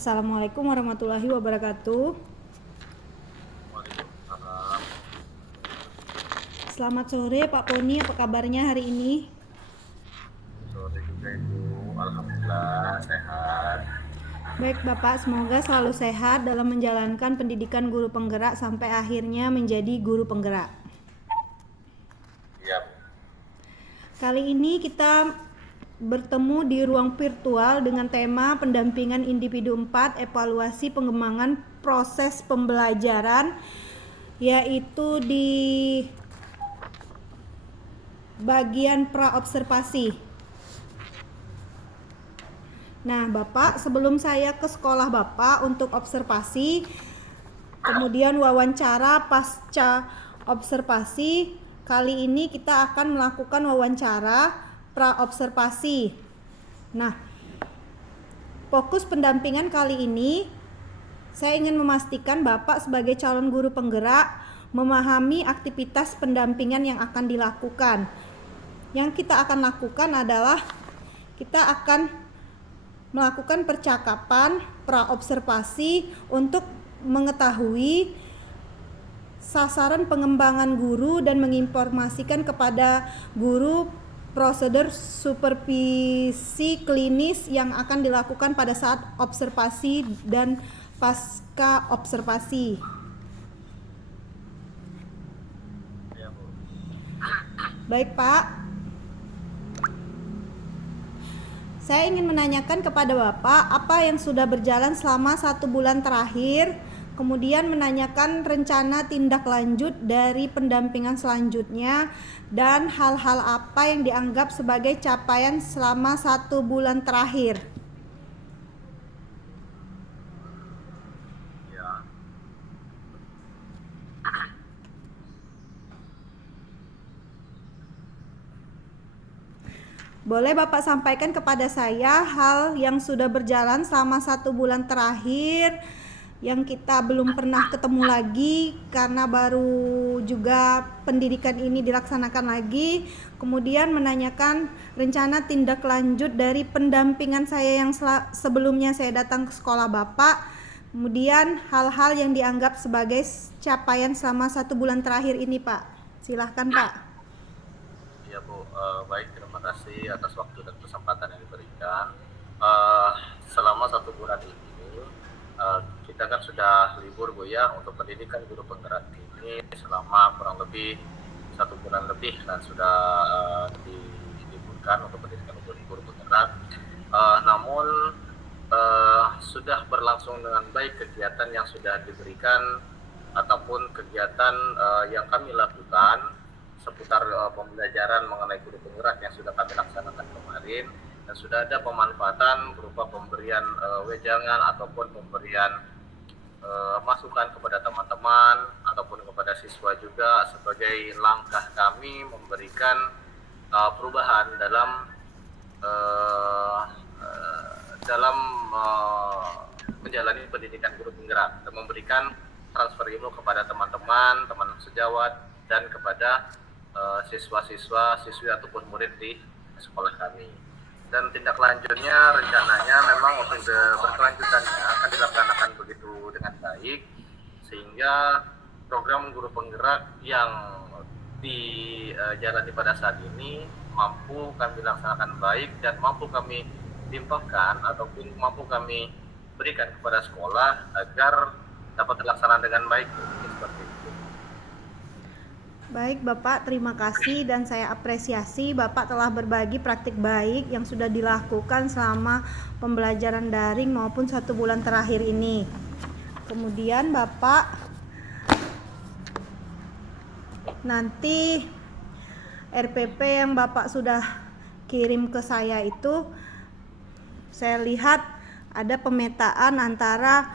Assalamualaikum warahmatullahi wabarakatuh. Waalaikumsalam. Selamat sore Pak Poni, apa kabarnya hari ini? Sore juga Ibu. Alhamdulillah sehat. Baik Bapak, semoga selalu sehat dalam menjalankan pendidikan guru penggerak sampai akhirnya menjadi guru penggerak. Iya, Bu. Kali ini kita bertemu di ruang virtual dengan tema pendampingan individu 4, evaluasi pengembangan proses pembelajaran, yaitu di bagian praobservasi. Nah, Bapak, sebelum saya ke sekolah Bapak untuk observasi, kemudian wawancara pasca observasi, kali ini kita akan melakukan wawancara praobservasi. Nah, fokus pendampingan kali ini saya ingin memastikan Bapak sebagai calon guru penggerak memahami aktivitas pendampingan yang akan dilakukan. Yang kita akan lakukan adalah kita akan melakukan percakapan praobservasi untuk mengetahui sasaran pengembangan guru dan menginformasikan kepada guru prosedur supervisi klinis yang akan dilakukan pada saat observasi dan pasca observasi. Iya, Bu. Baik Pak, saya ingin menanyakan kepada Bapak apa yang sudah berjalan selama 1 bulan terakhir, kemudian menanyakan rencana tindak lanjut dari pendampingan selanjutnya, dan hal-hal apa yang dianggap sebagai capaian selama 1 bulan terakhir. Iya. Boleh Bapak sampaikan kepada saya hal yang sudah berjalan selama 1 bulan terakhir yang kita belum pernah ketemu lagi karena baru juga pendidikan ini dilaksanakan lagi, kemudian menanyakan rencana tindak lanjut dari pendampingan saya yang sebelumnya saya datang ke sekolah Bapak, kemudian hal-hal yang dianggap sebagai capaian selama 1 bulan terakhir ini Pak. Silahkan Pak. Iya, Bu. Baik, terima kasih atas waktu dan kesempatan yang diberikan. Eh, Selama 1 bulan ini, kita kan sudah libur, Bu, ya, untuk pendidikan guru penggerak ini selama kurang lebih 1 bulan lebih dan sudah diliburkan untuk pendidikan guru penggerak. Namun sudah berlangsung dengan baik kegiatan yang sudah diberikan ataupun kegiatan yang kami lakukan seputar pembelajaran mengenai guru penggerak yang sudah kami laksanakan kemarin, dan sudah ada pemanfaatan berupa pemberian wejangan ataupun pemberian masukan kepada teman-teman ataupun kepada siswa juga sebagai langkah kami memberikan perubahan dalam menjalani pendidikan guru penggerak dan memberikan transfer ilmu kepada teman-teman sejawat dan kepada siswa-siswi ataupun murid di sekolah kami. Dan tindak lanjutnya rencananya memang untuk berkelanjutannya akan dilaksanakan begitu dengan baik sehingga program guru penggerak yang dijalani pada saat ini mampu kami laksanakan baik dan mampu kami limpahkan ataupun mampu kami berikan kepada sekolah agar dapat terlaksana dengan baik. Seperti itu. Baik Bapak, terima kasih dan saya apresiasi Bapak telah berbagi praktik baik yang sudah dilakukan selama pembelajaran daring maupun 1 bulan terakhir ini. Kemudian Bapak, nanti RPP yang Bapak sudah kirim ke saya itu, saya lihat ada pemetaan antara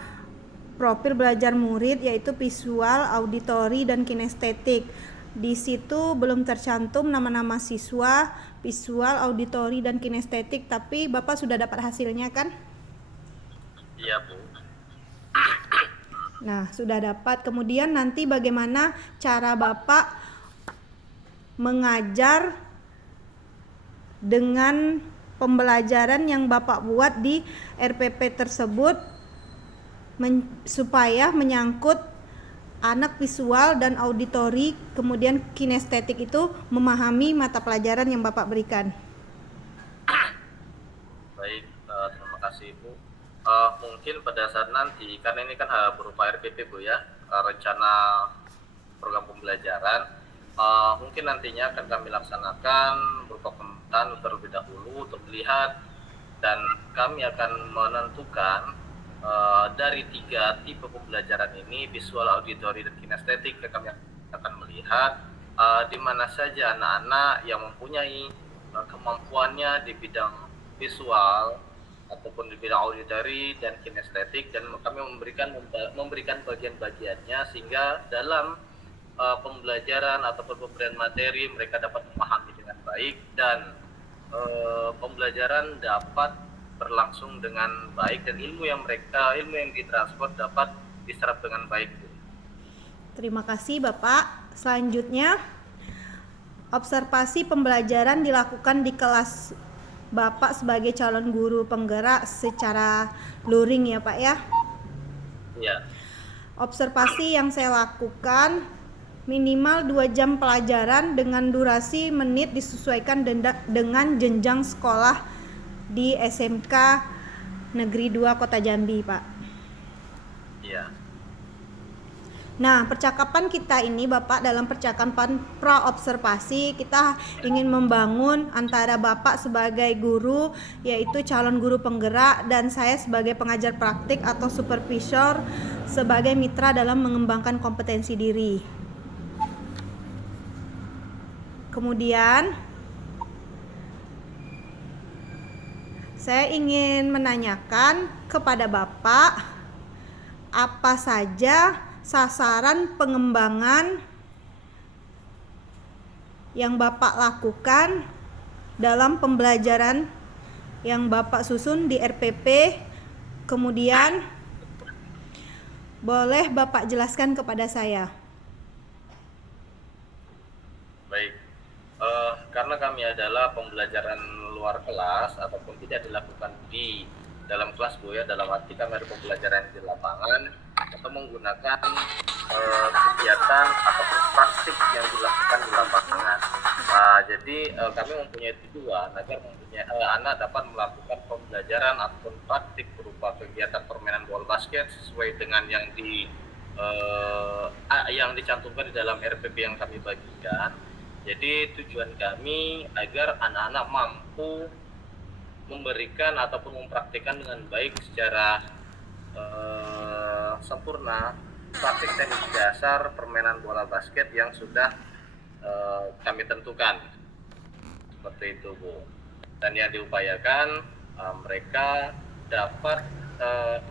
profil belajar murid yaitu visual, auditori, dan kinestetik. Di situ belum tercantum nama-nama siswa, visual, auditori, dan kinestetik, tapi Bapak sudah dapat hasilnya kan? Iya, Bu. Nah, sudah dapat. Kemudian nanti bagaimana cara Bapak mengajar dengan pembelajaran yang Bapak buat di RPP tersebut supaya menyangkut anak visual dan auditori, kemudian kinestetik itu memahami mata pelajaran yang Bapak berikan. Baik, terima kasih Ibu. Mungkin pada saat nanti, karena ini kan berupa RPP Bu ya, rencana program pembelajaran, mungkin nantinya akan kami laksanakan berupa pementahan terlebih dahulu untuk melihat, dan kami akan menentukan dari 3 tipe pembelajaran ini, visual, auditori, dan kinestetik, yang kami akan melihat di mana saja anak-anak yang mempunyai kemampuannya di bidang visual ataupun di bidang auditori dan kinestetik, dan kami memberikan bagian-bagiannya sehingga dalam pembelajaran ataupun pemberian materi mereka dapat memahami dengan baik dan pembelajaran dapat berlangsung dengan baik, dan ilmu yang ditransfer dapat diserap dengan baik. Terima kasih Bapak. Selanjutnya, observasi pembelajaran dilakukan di kelas Bapak sebagai calon guru penggerak secara luring ya Pak ya? Iya. Observasi yang saya lakukan minimal 2 jam pelajaran dengan durasi menit disesuaikan dengan jenjang sekolah di SMK Negeri 2 Kota Jambi, Pak. Iya. Nah, percakapan kita ini Bapak, dalam percakapan pra-observasi kita ingin membangun antara Bapak sebagai guru, yaitu calon guru penggerak, dan saya sebagai pengajar praktik atau supervisor sebagai mitra dalam mengembangkan kompetensi diri. Kemudian saya ingin menanyakan kepada Bapak, apa saja sasaran pengembangan yang Bapak lakukan dalam pembelajaran yang Bapak susun di RPP. Kemudian boleh Bapak jelaskan kepada saya. Baik. Karena kami adalah pembelajaran luar kelas ataupun tidak dilakukan di dalam kelas Bu ya, dalam arti kami ada pembelajaran di lapangan atau menggunakan kegiatan ataupun praktik yang dilakukan di lapangan. Jadi kami mempunyai tujuan agar anak dapat melakukan pembelajaran ataupun praktik berupa kegiatan permainan bola basket sesuai dengan yang dicantumkan di dalam RPP yang kami bagikan. Jadi tujuan kami agar anak-anak mampu memberikan ataupun mempraktikkan dengan baik secara sempurna praktik teknik dasar permainan bola basket yang sudah kami tentukan. Seperti itu Bu. Dan yang diupayakan mereka dapat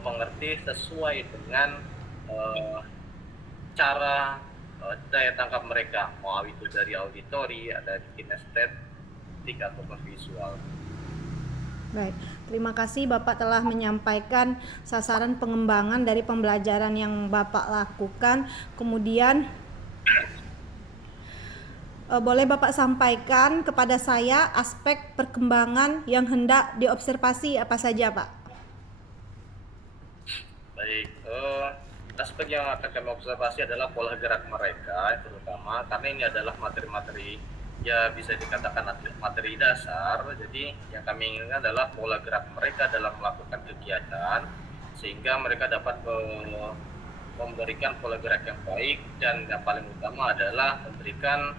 mengerti sesuai dengan cara daya tangkap mereka, mau itu dari auditori, ada kinestetik ataupun visual. Baik, terima kasih Bapak telah menyampaikan sasaran pengembangan dari pembelajaran yang Bapak lakukan. Kemudian boleh Bapak sampaikan kepada saya aspek perkembangan yang hendak diobservasi apa saja Pak? Baik, aspek yang akan kami observasi adalah pola gerak mereka, terutama karena ini adalah materi-materi ya bisa dikatakan materi dasar. Jadi yang kami inginkan adalah pola gerak mereka dalam melakukan kegiatan sehingga mereka dapat memberikan pola gerak yang baik, dan yang paling utama adalah memberikan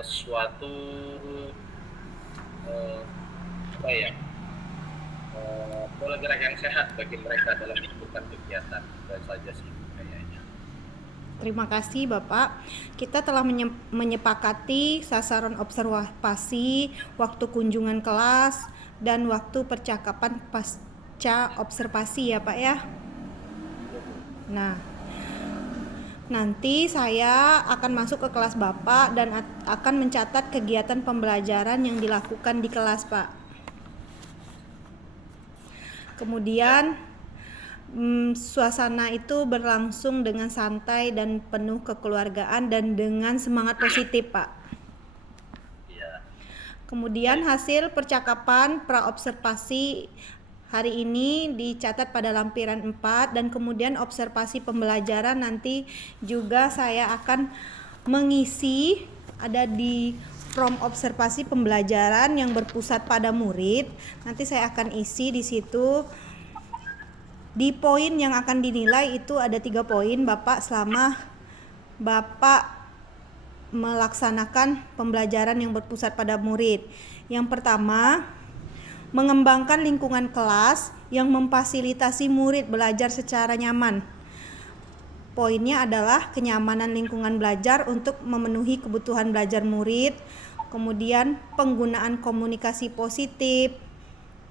suatu pola gerak yang sehat bagi mereka dalam melakukan kegiatan. Itu saja sih kayaknya. Terima kasih Bapak. Kita telah menyepakati sasaran observasi, waktu kunjungan kelas, dan waktu percakapan pasca observasi ya Pak ya. Nah, nanti saya akan masuk ke kelas Bapak dan akan mencatat kegiatan pembelajaran yang dilakukan di kelas Pak. Kemudian suasana itu berlangsung dengan santai dan penuh kekeluargaan dan dengan semangat positif Pak. Kemudian hasil percakapan pra-observasi hari ini dicatat pada lampiran 4 dan kemudian observasi pembelajaran nanti juga saya akan mengisi ada di from observasi pembelajaran yang berpusat pada murid. Nanti saya akan isi di situ. Di poin yang akan dinilai itu ada 3 poin Bapak selama Bapak melaksanakan pembelajaran yang berpusat pada murid. Yang pertama, mengembangkan lingkungan kelas yang memfasilitasi murid belajar secara nyaman. Poinnya adalah kenyamanan lingkungan belajar untuk memenuhi kebutuhan belajar murid, kemudian penggunaan komunikasi positif,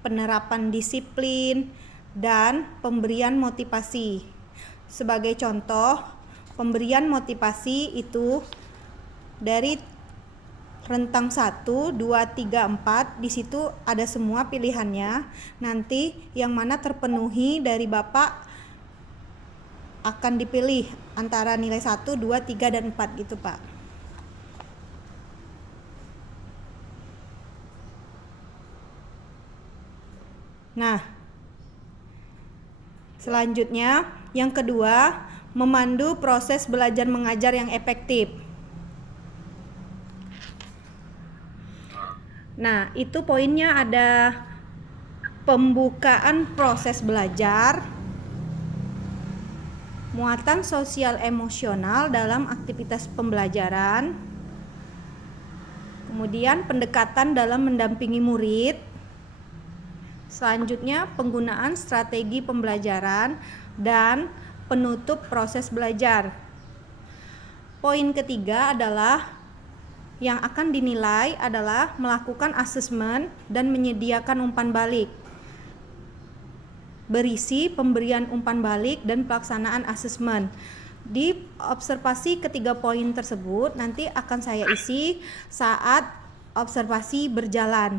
penerapan disiplin, dan pemberian motivasi. Sebagai contoh, pemberian motivasi itu dari rentang 1, 2, 3, 4 di situ ada semua pilihannya. Nanti yang mana terpenuhi dari Bapak akan dipilih antara nilai 1, 2, 3, dan 4 gitu Pak. Nah, selanjutnya yang kedua, memandu proses belajar mengajar yang efektif. Nah, itu poinnya ada pembukaan proses belajar, muatan sosial emosional dalam aktivitas pembelajaran, kemudian pendekatan dalam mendampingi murid, selanjutnya penggunaan strategi pembelajaran, dan penutup proses belajar. Poin ketiga adalah yang akan dinilai adalah melakukan asesmen dan menyediakan umpan balik. Berisi pemberian umpan balik dan pelaksanaan asesmen. Di observasi ketiga poin tersebut nanti akan saya isi saat observasi berjalan.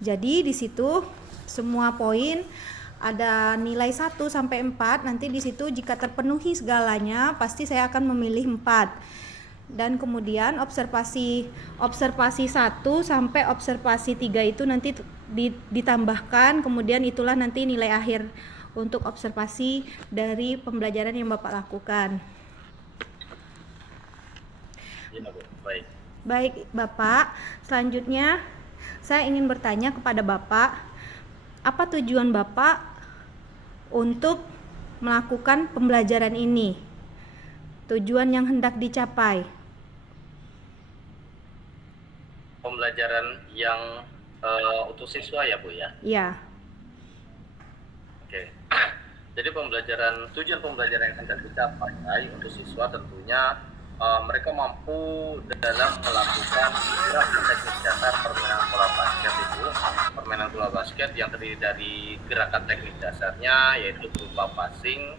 Jadi di situ semua poin ada nilai 1 sampai 4. Nanti di situ jika terpenuhi segalanya pasti saya akan memilih 4. Dan kemudian observasi 1 sampai observasi 3 itu nanti ditambahkan, kemudian itulah nanti nilai akhir untuk observasi dari pembelajaran yang Bapak lakukan. Ya, Bu. Baik. Baik Bapak, selanjutnya saya ingin bertanya kepada Bapak, apa tujuan Bapak untuk melakukan pembelajaran ini? Tujuan yang hendak dicapai. Pembelajaran yang untuk siswa ya Bu ya? Iya. Oke. Jadi tujuan pembelajaran yang hendak dicapai untuk siswa tentunya mereka mampu dalam melakukan gerakan teknik dasar permainan bola basket itu. Permainan bola basket yang terdiri dari gerakan teknik dasarnya yaitu berupa passing,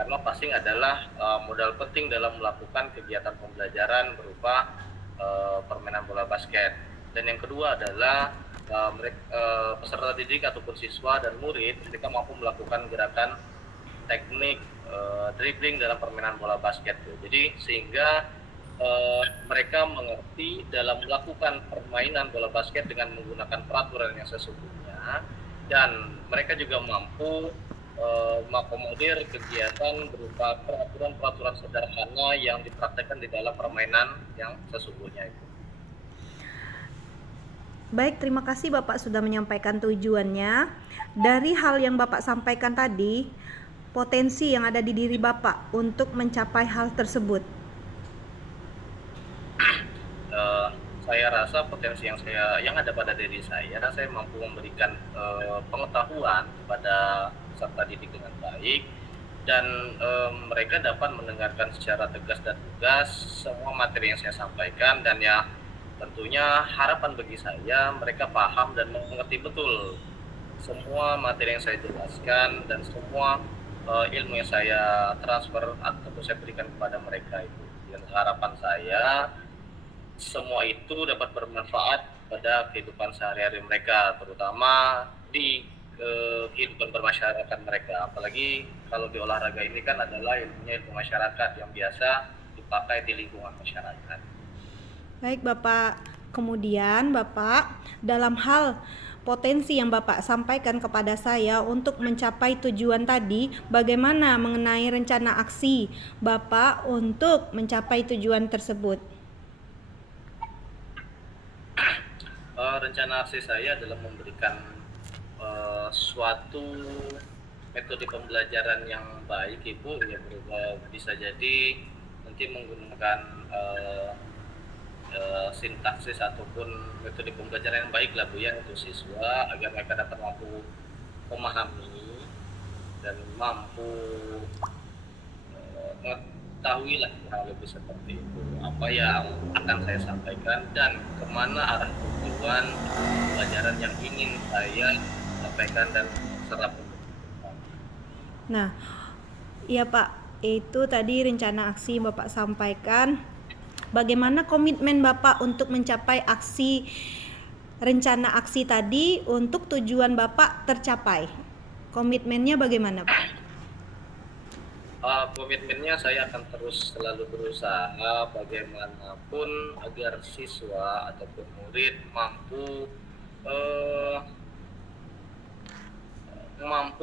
karena passing adalah modal penting dalam melakukan kegiatan pembelajaran berupa permainan bola basket. Dan yang kedua adalah peserta didik ataupun siswa dan murid mereka mampu melakukan gerakan teknik dribbling dalam permainan bola basket. Jadi sehingga mereka mengerti dalam melakukan permainan bola basket dengan menggunakan peraturan yang sesungguhnya, dan mereka juga mampu mengakomodir kegiatan berupa peraturan-peraturan sederhana yang dipraktekkan di dalam permainan yang sesungguhnya itu. Baik, terima kasih Bapak sudah menyampaikan tujuannya. Dari hal yang Bapak sampaikan tadi, potensi yang ada di diri Bapak untuk mencapai hal tersebut. Saya rasa potensi yang ada pada diri saya mampu memberikan pengetahuan kepada peserta didik dengan baik, dan mereka dapat mendengarkan secara tegas dan lugas semua materi yang saya sampaikan, dan ya tentunya harapan bagi saya mereka paham dan mengerti betul semua materi yang saya jelaskan dan semua ilmu yang saya transfer atau saya berikan kepada mereka itu. Dan harapan saya semua itu dapat bermanfaat pada kehidupan sehari-hari mereka, terutama di kehidupan bermasyarakat mereka. Apalagi kalau di olahraga ini kan adalah ilmu masyarakat yang biasa dipakai di lingkungan masyarakat. Baik Bapak, kemudian Bapak dalam hal potensi yang Bapak sampaikan kepada saya untuk mencapai tujuan tadi, bagaimana mengenai rencana aksi Bapak untuk mencapai tujuan tersebut? Rencana aksi saya adalah memberikan suatu metode pembelajaran yang baik, Ibu, yang bisa jadi nanti menggunakan sintaksis ataupun metode pembelajaran yang baik lah, Bu, ya, untuk siswa agar mereka dapat mampu memahami dan mampu mengetahui lah kurang lebih seperti itu apa yang akan saya sampaikan dan kemana arah tujuan pelajaran yang ingin saya sampaikan dan serap. Nah, iya Pak, itu tadi rencana aksi Bapak sampaikan. Bagaimana komitmen Bapak untuk mencapai rencana aksi tadi untuk tujuan Bapak tercapai? Komitmennya bagaimana Pak? Komitmennya saya akan terus selalu berusaha bagaimanapun agar siswa ataupun murid mampu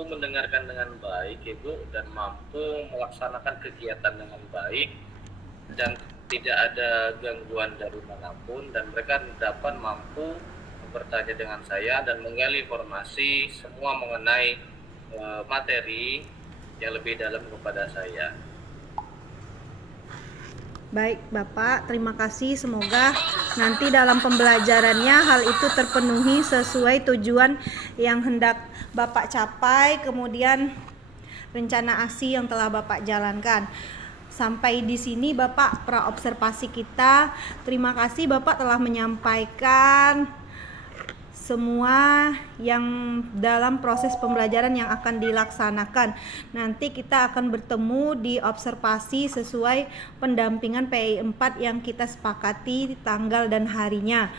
mendengarkan dengan baik, Ibu, dan mampu melaksanakan kegiatan dengan baik dan tidak ada gangguan dari manapun, dan mereka dapat mampu bertanya dengan saya dan menggali informasi semua mengenai materi yang lebih dalam kepada saya. Baik Bapak, terima kasih. Semoga nanti dalam pembelajarannya hal itu terpenuhi sesuai tujuan yang hendak Bapak capai, kemudian rencana aksi yang telah Bapak jalankan. Sampai di sini Bapak praobservasi kita. Terima kasih Bapak telah menyampaikan semua yang dalam proses pembelajaran yang akan dilaksanakan. Nanti kita akan bertemu di observasi sesuai pendampingan PI 4 yang kita sepakati tanggal dan harinya.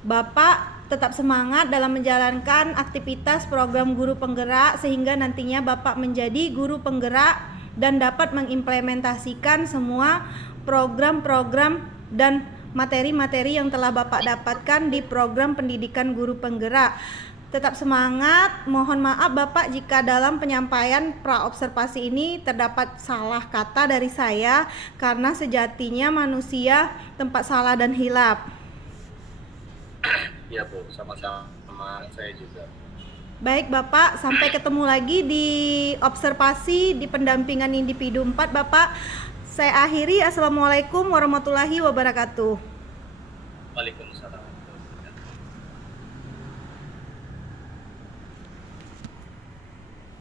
Bapak tetap semangat dalam menjalankan aktivitas program guru penggerak sehingga nantinya Bapak menjadi guru penggerak dan dapat mengimplementasikan semua program-program dan materi-materi yang telah Bapak dapatkan di program pendidikan guru penggerak. Tetap semangat. Mohon maaf Bapak jika dalam penyampaian praobservasi ini terdapat salah kata dari saya, karena sejatinya manusia tempat salah dan hilaf. Iya, Bu, sama-sama saya juga. Baik Bapak, sampai ketemu lagi di observasi di pendampingan individu 4 Bapak. Saya akhiri. Assalamualaikum warahmatullahi wabarakatuh. Waalaikumsalam.